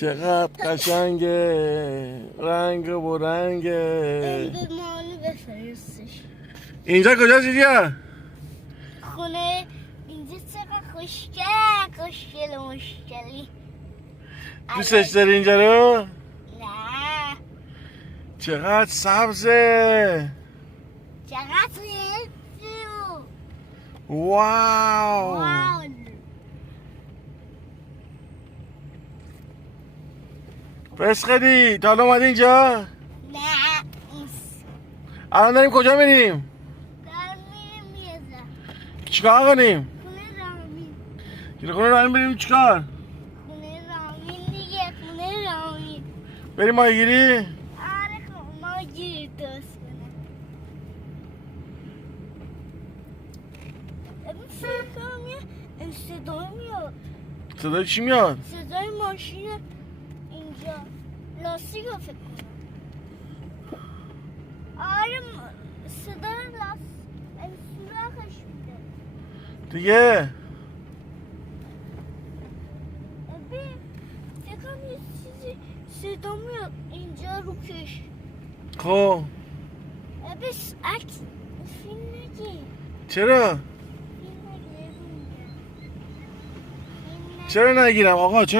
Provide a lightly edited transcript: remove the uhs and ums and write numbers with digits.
چقدر قشنگه، رنگ و رنگه. به مالو بفرستش. اینجا کجاست اینجا؟ خونه اینجا چقدر خوشگل و مشکلی. دوستش داری اینجا رو؟ نه چقدر سبزه. چقدر واو. بسخدی تا حالا اومدی اینجا؟ نه الان داریم کجا میریم؟ دارم میرم یزا چیکار کنیم؟ خونه رامین. خونه رامین بریم چیکار؟ خونه رامین دیگه. خونه رامین. بریم ماهیگیری؟ آره خب ما گیر درست کنم. ببین فکرم یه صدای میاد. صدای چی میاد؟ صدای ماشین اینجا لاستیک رو فکر کنم. آره صدای سوراخش میده. دیگه ببین فکرم یه چیزی صدا میاد اینجا رو کش. خب ببین عکس فیلم نگیر. چرا؟ فیلم نگیر. چرا نگیرم آقا؟ چرا